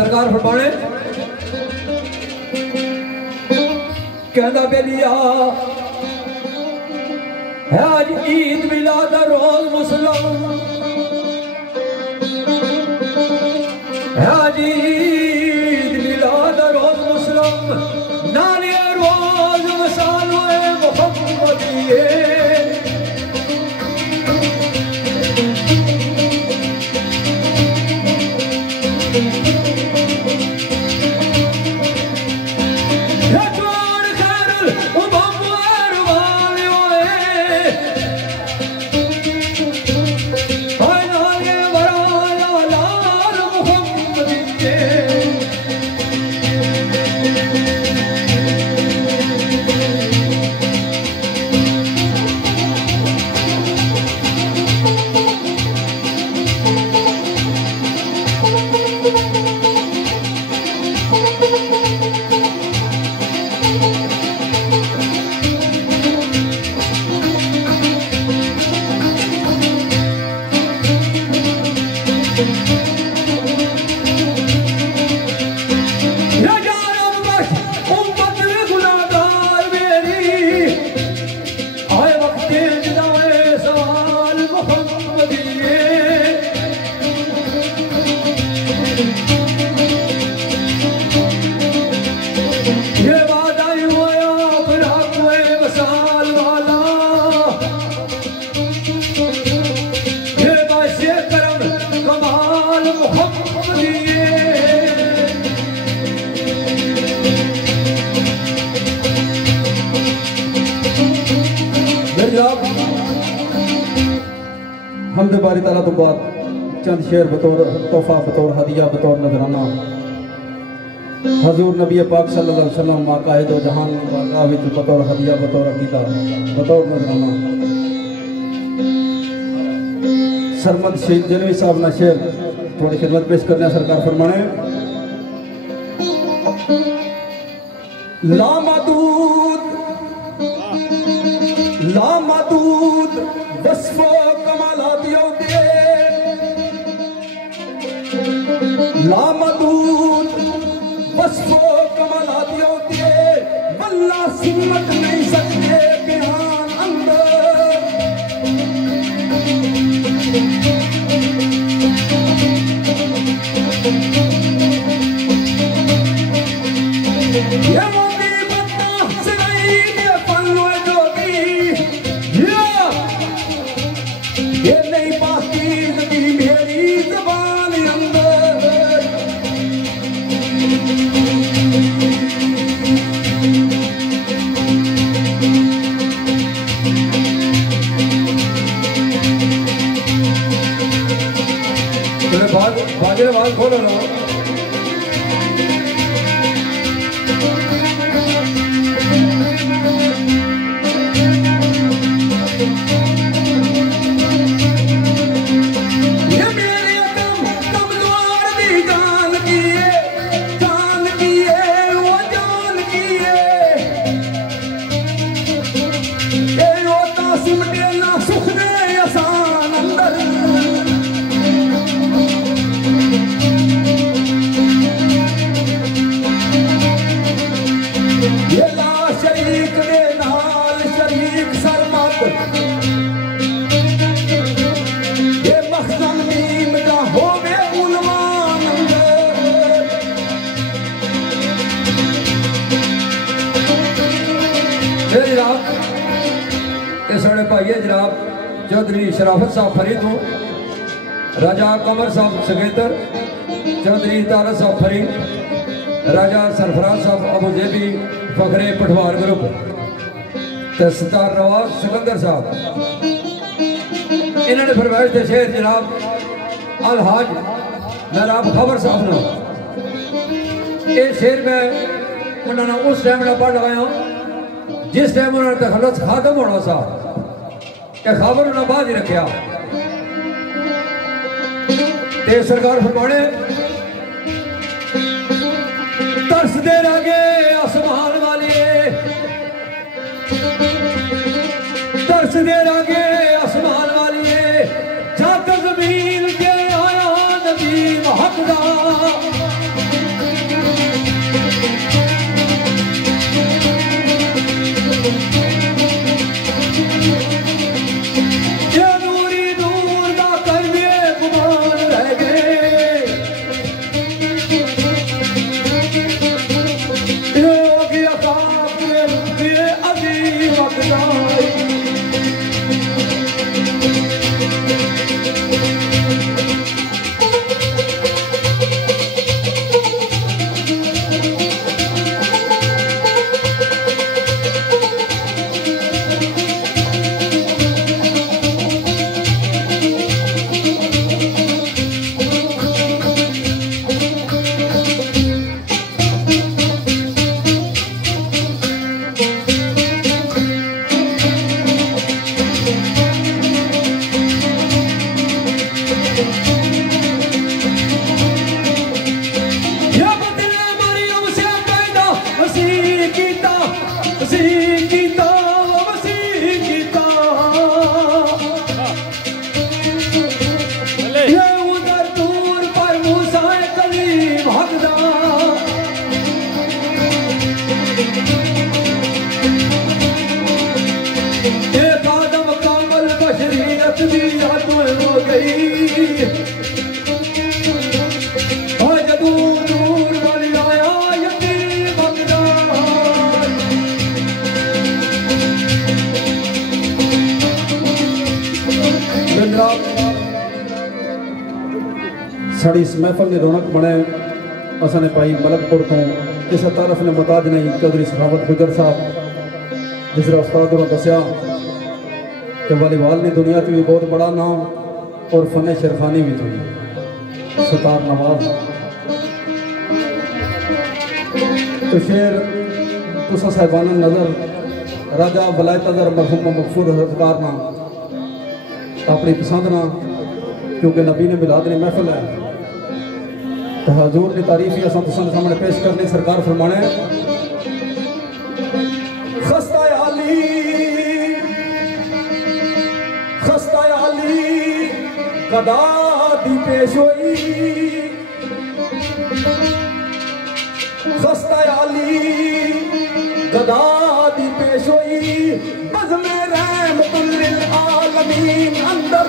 सरकार फरमाने कहना बेलिया है आज ईद मिलाद रोज मुसलम है आज ईद मिलाद रोज मुसलम नारे रोज मसाल मोहम्मदिये हमद बारी ताला तो बाद चंद शेर बतौर तोहफा बतौर हदिया बतौर नजराना हजूर नबी पाक सल्लल्लाहु अलैहि वसल्लम माकाहिद जहान बारगाह विच बतौर हदिया बतौर अकीदा बतौर नजराना सरमद शहीद जनवी साहब ना शेर थोड़ी खिदमत पेश करने सरकार फरमाने लामदूद वस्फो कमालात यौदे लामदूद वस्फो कमालात यौदे वल्ला सिमत नहीं सकते बिहान अंदर ये मोदी बत्ता सगाई ये पल्लो जोगी ये नहीं पाकीज़ की मेरी ज़बान अंदर बाजे बाल खोलो ना भाई जनाब चौधरी शराफत साहब फरीद हो राजा कमर साहब सगेतर चौधरी तारत साहब फरीद राजा सरफराज साहब अबू जेबी फखरे पठवार ग्रुप सरदार नवाज सिकंदर साहब इन्होंने फरमाइश थे शेर जनाब अल हाज मेहराब खबर साहब ने ये शेर में उन्होंने उस टाइम में पढ़ लगाया जिस टाइम उन्होंने तखलुस खात्म होना सा क्या खबर उन्हें बाद ही रखा ते सरकार फरमाने तरस दे रगे आसमान वाले तरस दे रगे आसमान वाले जाकर जमीन के आया नबी महकदा साड़ी इस महफल ने रौनक बने असा ने भाई मलकपुर तो इस तारफ ने मुताज नहीं चौधरी सखावत गुजर साहब जिसरा उस्ताद ने दसिया कि वालीवाल ने दुनिया भी बहुत बड़ा नाम और फन शेरखानी भी थी सतार नवाज तो शेर तुसा साहिबाना नज़र राजा वलायत अजहर मरहूम मगफूर हजकार ना अपनी पसंद ना क्योंकि नबी ने मिलाद ने महफल है तो हजूर की तारीफ ही असा तुसां सामने पेश करनी। सरकार फरमाने खस्ता आली कदा दी पेश होई खस्ता आली कदा दी पेश होई बज़्म रहमतुल लिल आलमीन अंदर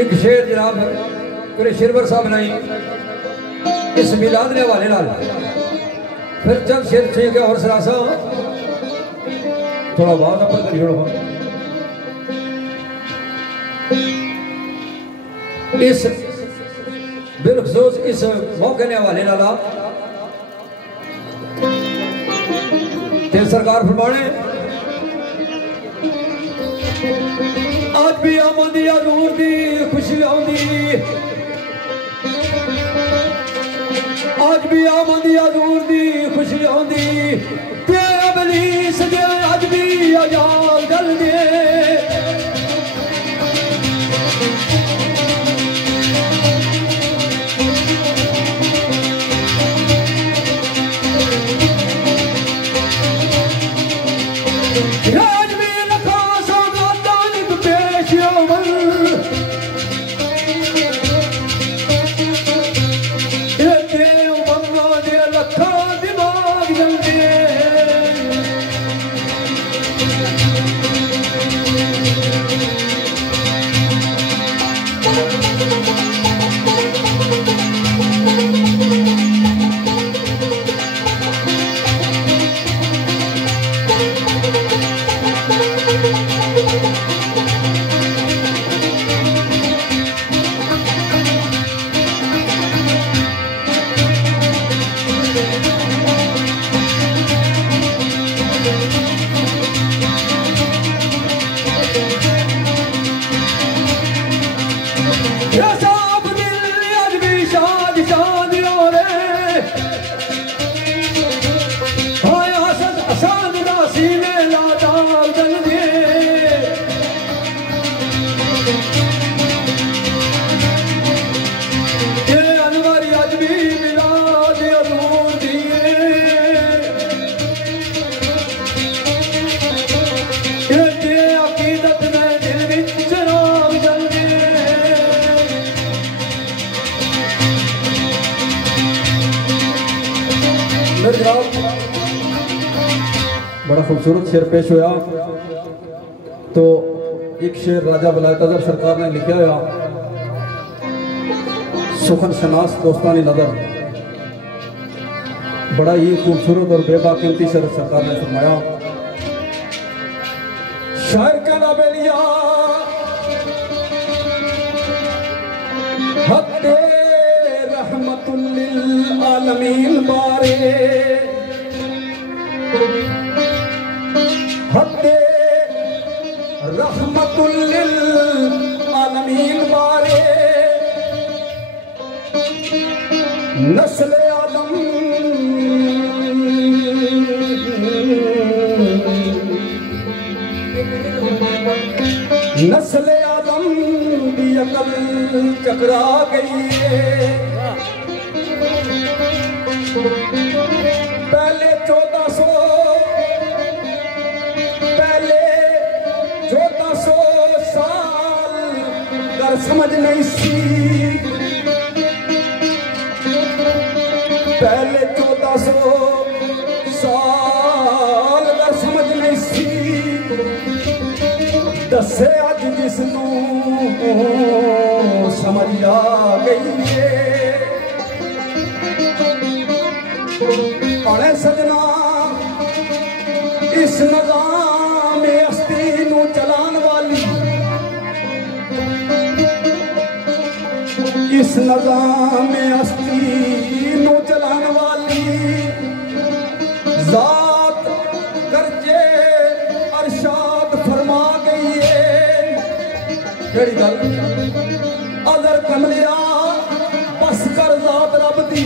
एक शेर जनाब पूरे शिरवर साहब नहीं इस मिलाद के हवाले नाल फिर चंद शेर छे के और सरासा थोड़ा आवाज अपर करी छोड़ो इस बिलखसूस इस मौके के हवाले नाल सरकार फरमाने आज भी आमदी हजूर दी खुशी आउंदी आज भी आमदी हजूर दी खुशी आउंदी ते इबलीस दे आज भी अजाल गल दे खूबसूरत शेर पेश होया। तो एक शेर राजा वलायत अज़हर सरकार ने लिखा होया, सुखन शनास दोस्तानी नज़र। बड़ा ही खूबसूरत और बेबाकीमती शेर सरकार ने फरमाया। शायर का बेलिया हत्ते रहमतुल लिल आलमीन बारे, हत्ते रहमतुल लिल आलमीन बारे, नस्ल आदम नस्ल आदम की अकल चकरा गई है। पहले 1400 साल कर समझ नहीं सी, पहले 1400 साल कर समझ नहीं सी। दसे अज जिसनू समझ आ गई है। अरे सजना इस निज़ाम हस्ती नू चलान वाली, इस निज़ाम हस्ती नू चलान वाली जात करजे अरशाद फरमा गई है। केड़ी गल अज़हर कमलिया बस कर जात रब दी,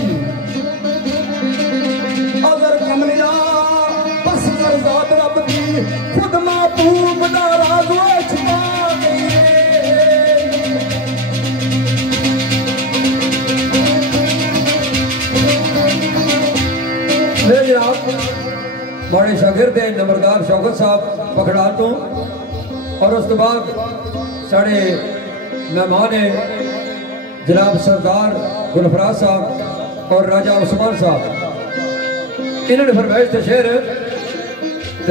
अज़हर कमलिया बस कर जात रब दी, खुद महबूब दा राज़ छुपा गई है। जनाब बड़े शागिर्द है नंबरदार शौकत साहब पखड़ा तो, और उस बाद साढ़े मेहमान है जनाब सरदार गुलफराज साहब और राजा उस्मान साहब। इन्होंने फरमाइश तो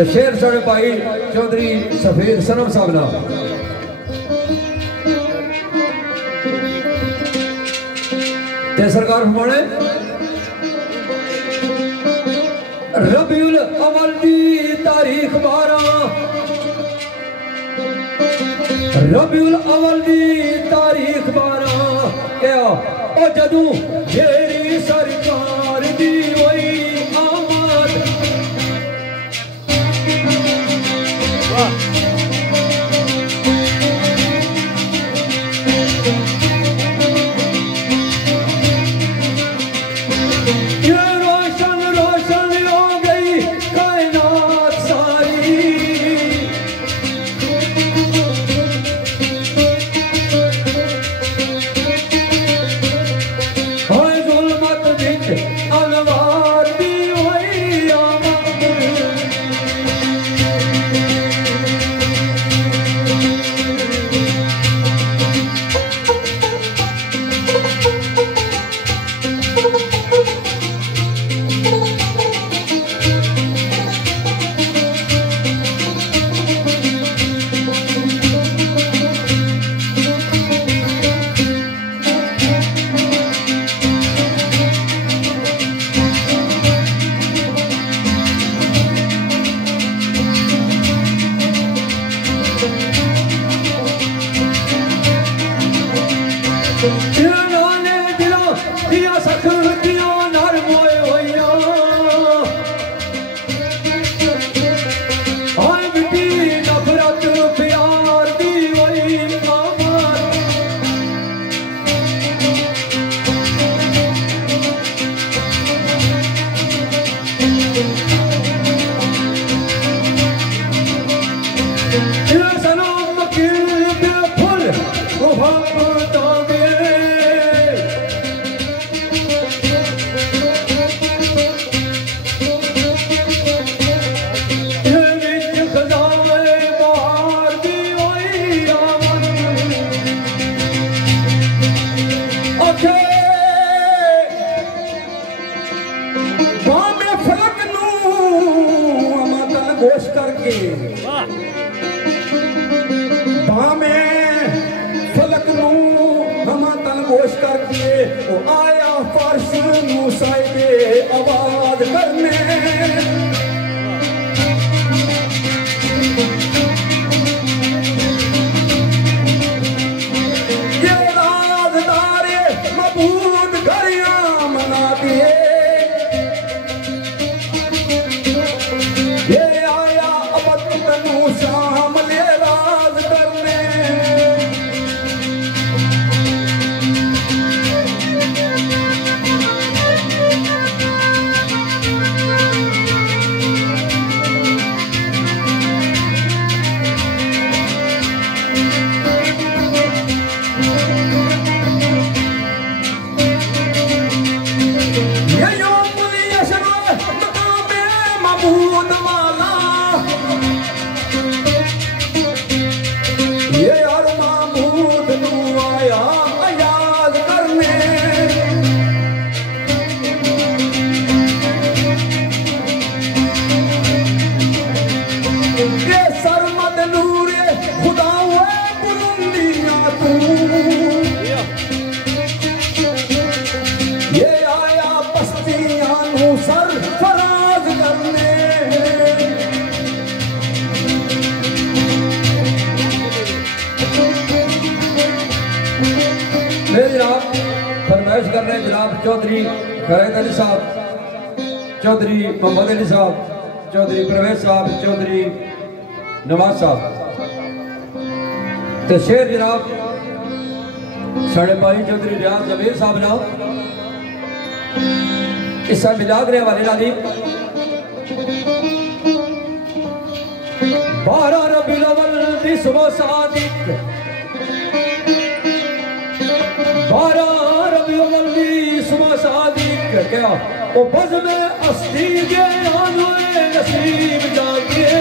शेर साढ़े भाई चौधरी सफीर सनम साहब ना। ते सरकार फरमाने रबीउल अव्वल दी तारीख 12, रबीउल अव्वल दी तारीख 12 क्या ओ जदू मेरी सरकार दी वही आमद। अलवा करके बामे फलक नू हम तन गोश करके वो आया फर्श नू साइबे आवाज करने ये राजदारे मबूद घरियां मना दिए ये आया अब तनू शाम ले राज करने फरमाइश कर रहे हैं जनाब चौधरी खैरत अली साहब, चौधरी मोहम्मद अली साहब, चौधरी परवेज साहब, चौधरी नवाज साहब तो शेर जनाब साढ़े भाई चौधरी रियाज जमीर साहब ना इस मिलाद ने हवाले ना दी 12 रबीउल अव्वल दी सुबह सादिक 12 रबीउल अव्वल दी सुबह सादिक क्या ओ बज़ में अस्ती के आनुए नसीब जागे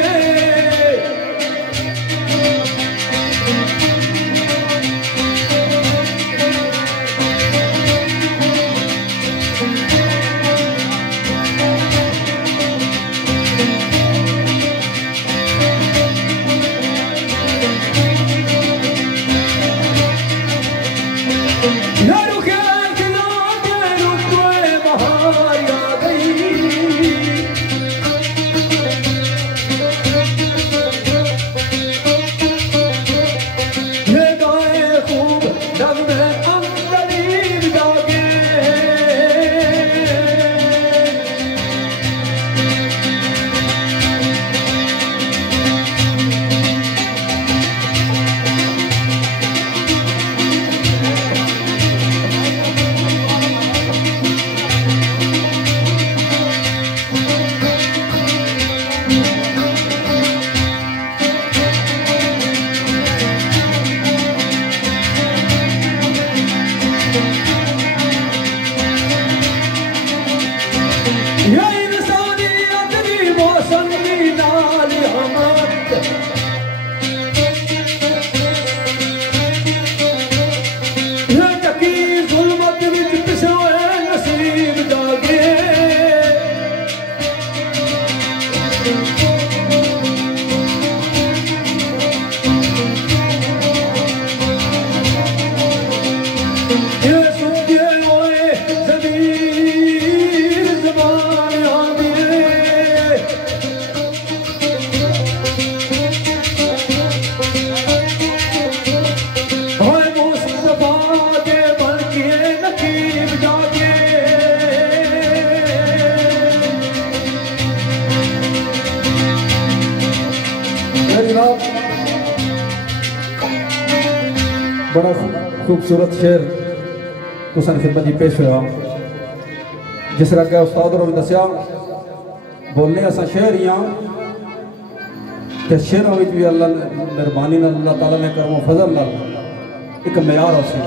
बड़ा खूबसूरत शेर तुसन खिदमत जी पेश होया जिस तरह के उस्ताद होरें दस्या बोलने असा शेर ही हाँ ते शेरों में भी अल्लाह मेहरबानी अल्लाह ताला ने करमो फजल एक मेयार हो सी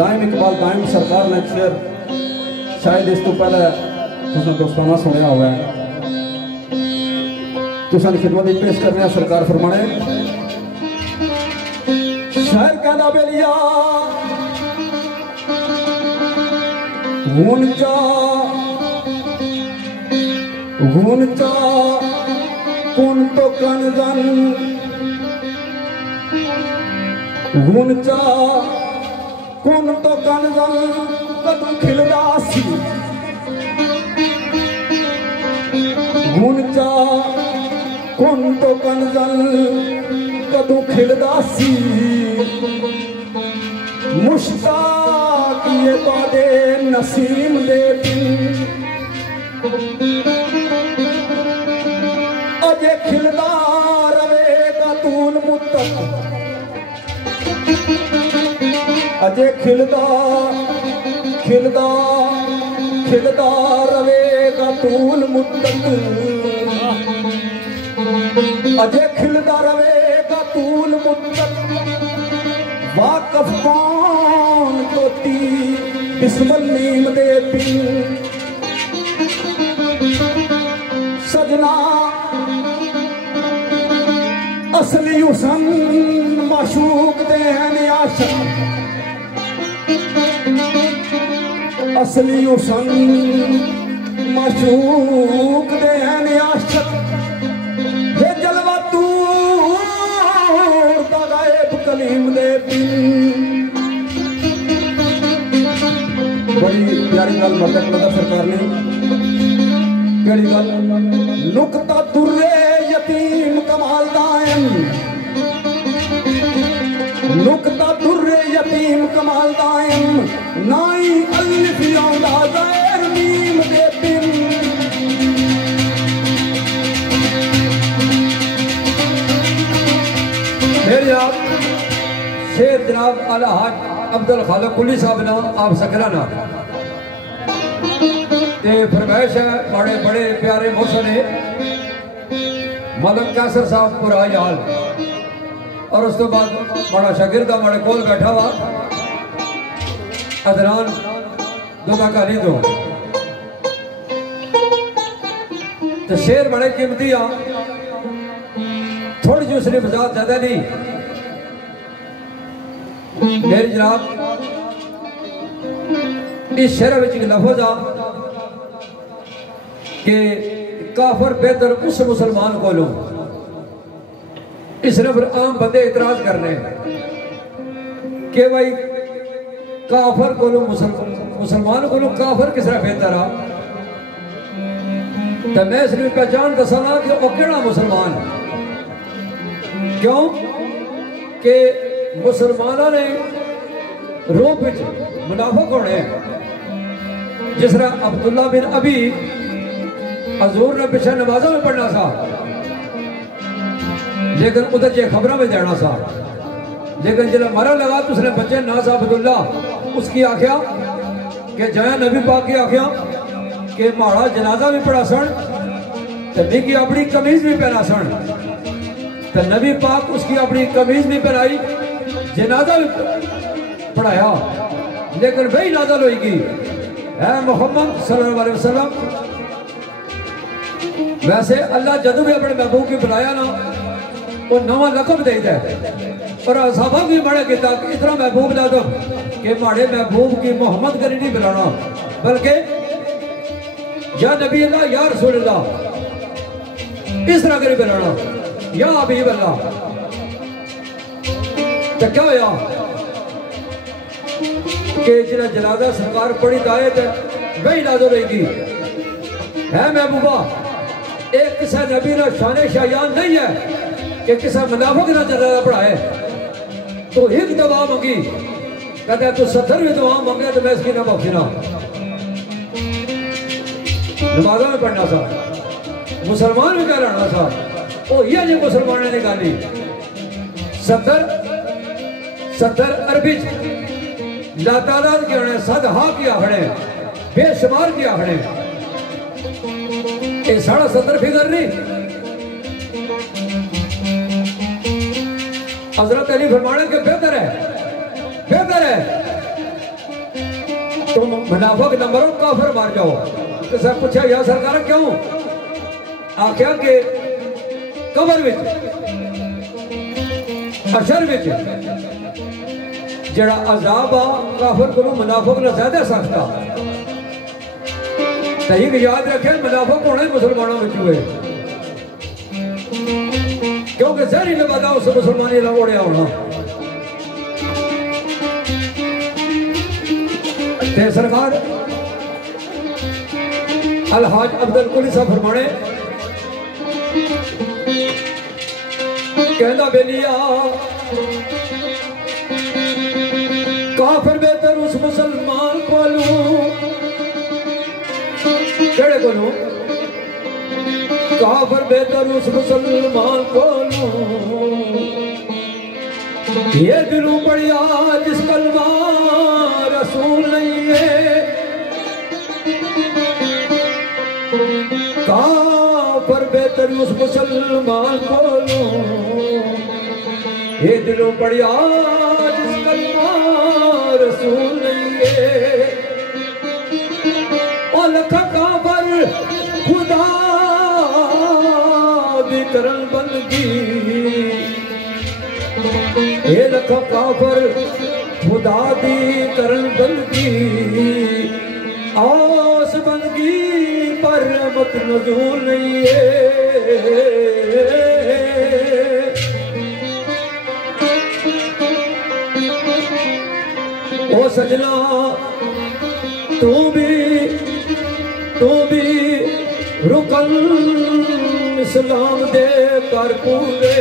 दाइम इकबाल दाइम सरकार ने शेर शायद इस तो पहले तुसन दोस्ताना सुनया हुआ है तुसन खिदमत जी पेश करने सरकार फरमाने शहर कहना बेलिया गुन चा कुंतो कनजन गुनचा कुंतो कनजन कदू खिलदा सी गुनचा कुंतो कनजन कदू खिलदा सी मुश्ताक ये तोदे नसीम दे अजे खिलदा रवेगा तूल मुद्दत अजे खिलदा खिलदा खिलदा रवेगा तूल मुद्दत अजे खिलदा रवेगा तूल मुद्दत वाकफ कौन तोती बिस्मिल नीम दे पिन सजना असली हुसन माशूक दे हैं आशिक असली हुसन माशूक दे हैं आशिक हे जलवा तू गायब कलीम दे बड़ी प्यारी गल मदद नदर सरकार ने केड़ी गल नुकता दुर्रे यतीम कमाल दायम नुकता दुर्रे यतीम कमाल दायम नाई अलिफ यौदा ज़ैर मीम दे बिन फिर आप शेर जनाब आला हाज अब्दुल खालिक कुली साहब ना आप सकरा ना ते फरमाइश है बड़े बड़े प्यारे मौसम ने मलक कैसर साहब पुरा याल और उस तो बाद बड़ा शागिर्द हमारे कोल बैठा हुआ अदरान दुआ कहानी दो तो शेर बड़े कीमती आ थोड़ी जी उसने वजाहत ज्यादा नहीं मेरी जनाब इस शेर में एक लफ्ज आ कि काफर बेहतर उस मुसलमान को लो इसने फिर आम बंदे इतराज करने कि भाई काफर को लो मुसलमान को लो काफर किस तरह बेहतर आ तो मैं इसलिए पहचान दसाना कि वो केड़ा मुसलमान क्यों कि मुसलमानों ने रूप मुनाफिक होने जिस तरह अब्दुल्ला बिन अबी हजूर ने पिछले नमाजों में पढ़ना था लेकिन उधर जे खबरों में देना था लेकिन जब मरा लगा तो उसने बच्चे नाज अब्दुल्ला उसकी आख्या कि जया नबी पाक की आख्या कि माड़ा जनाजा भी पढ़ा सन तो की अपनी कमीज भी पहना सन तो नबी पाक उसकी अपनी कमीज भी पहनाई जनाजा भी पढ़ाया लेकिन वही नाज़िल होगी है मोहम्मद सल्लल्लाहु अलैहि वसल्लम। वैसे अल्लाह जदों भी अपने महबूब की बुलाया ना वो नवा लकब देता है और असहाबा भी बड़ा किया इतना महबूब ला दो कि माड़े महबूब की मोहम्मद करी नहीं बुलाना बल्कि या नबी अल्लाह या रसूल अल्लाह इस तरह करी बुलाना या हबीब अल्लाह। तो क्या होया कि जिन्हें जनाजा सरकार पढ़ी दायत वही नाज़िल रहेगी है महबूबा एक किसी नबी ना शान शायान नहीं है कि किसी मुनाफिक ना जनाजा पढ़ाए तो एक दवा मंगी कहते तू 70 भी दवा मंगे तो मैं इसकी ना बख्शना नमाज़ों में पढ़ना था मुसलमान भी कह रहा था वो ये जी मुसलमान ने गाली 70 अरबी लातादाद के आने सदहा की आखड़े बेशुमार की आखड़े ये 70 फिगर नहीं हजरत अली फरमाने के बेहतर है तुम मुनाफिक नंबरों काफिर मार जाओ। तो सर पूछा या सरकार क्यों आख्या के कबर विच अशर विच जड़ा अजाब आ काफिर को मुनाफिक ना ज्यादा सख्त आ सही याद रखे मुनाफिक होने मुसलमानों में हुए क्योंकि जहरी लबादा उस मुसलमानी ला ओढ़िया होना ते सरकार अलहाज अब्दुल कुली साहब फरमाने कहना बेलिया काफिर बेहतर उस मुसलमान कोलू केड़े कोलू काफिर बेहतर उस मुसलमान कोलू ये दिलों बढ़िया जिस कलमा रसूल नहीं है काफिर बेहतर उस मुसलमान कोलू ये दिलों बढ़िया जिस कलमा रसूल नहीं है और लख काफिर खुदा दी करन बंदगी ये लख काफिर खुदा दी करन बंदगी आस बंदगी पर मत नजूल नहीं है ओ सजना तू भी रुकन इस्लाम दे कर पूरे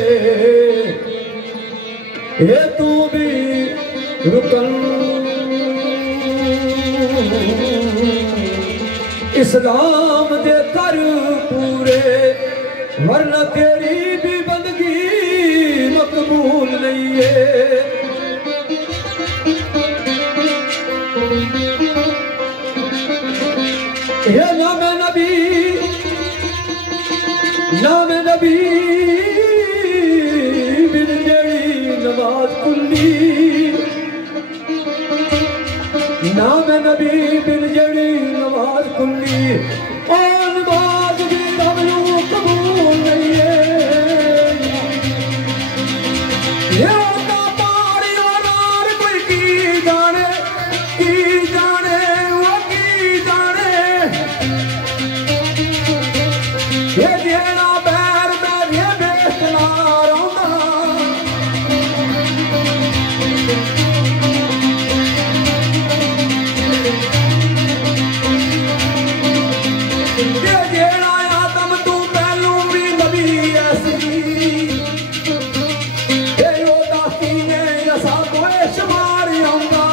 ये तू भी रुकन इस्लाम दे कर पूरे वरना तेरी भी बंदगी मकबूल नहीं है ये नाम नबी बिन जड़ी नमाज कुल्ली नाम नबी बिन जड़ी नमाज कुल्ली और नमाज भी रबू कबूल नहीं है ये होता पारी और कोई की जाने वो की जाने ये जेड़ा बैर मेरे बेचना रौंदा ये जेड़ा आदम तू पहलू भी नबी ऐसी ये योदा कीने ऐसा कोई शुमार आंदा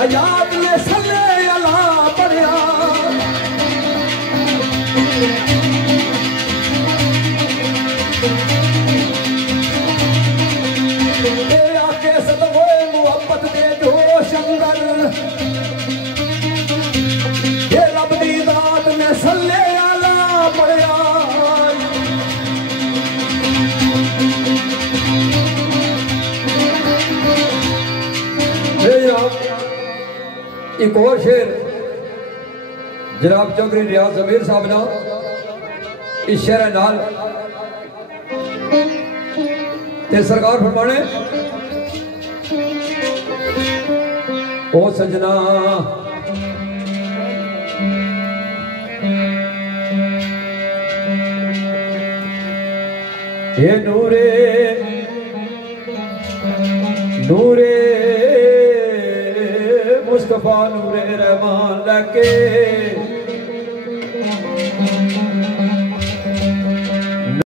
हयात ने सल्ले अला पढ़िया आके सदवोए मुहब्बत दे जोश अंदर ये रब दी दात ने सल्ले अला पढ़िया एक और शेर जनाब चौधरी रियाज जमीर साहब ना इस शेर नाल ते सरकार फरमाने ओ सजना ये नूरे नूरे मुस्तफा नूरे रहमान लके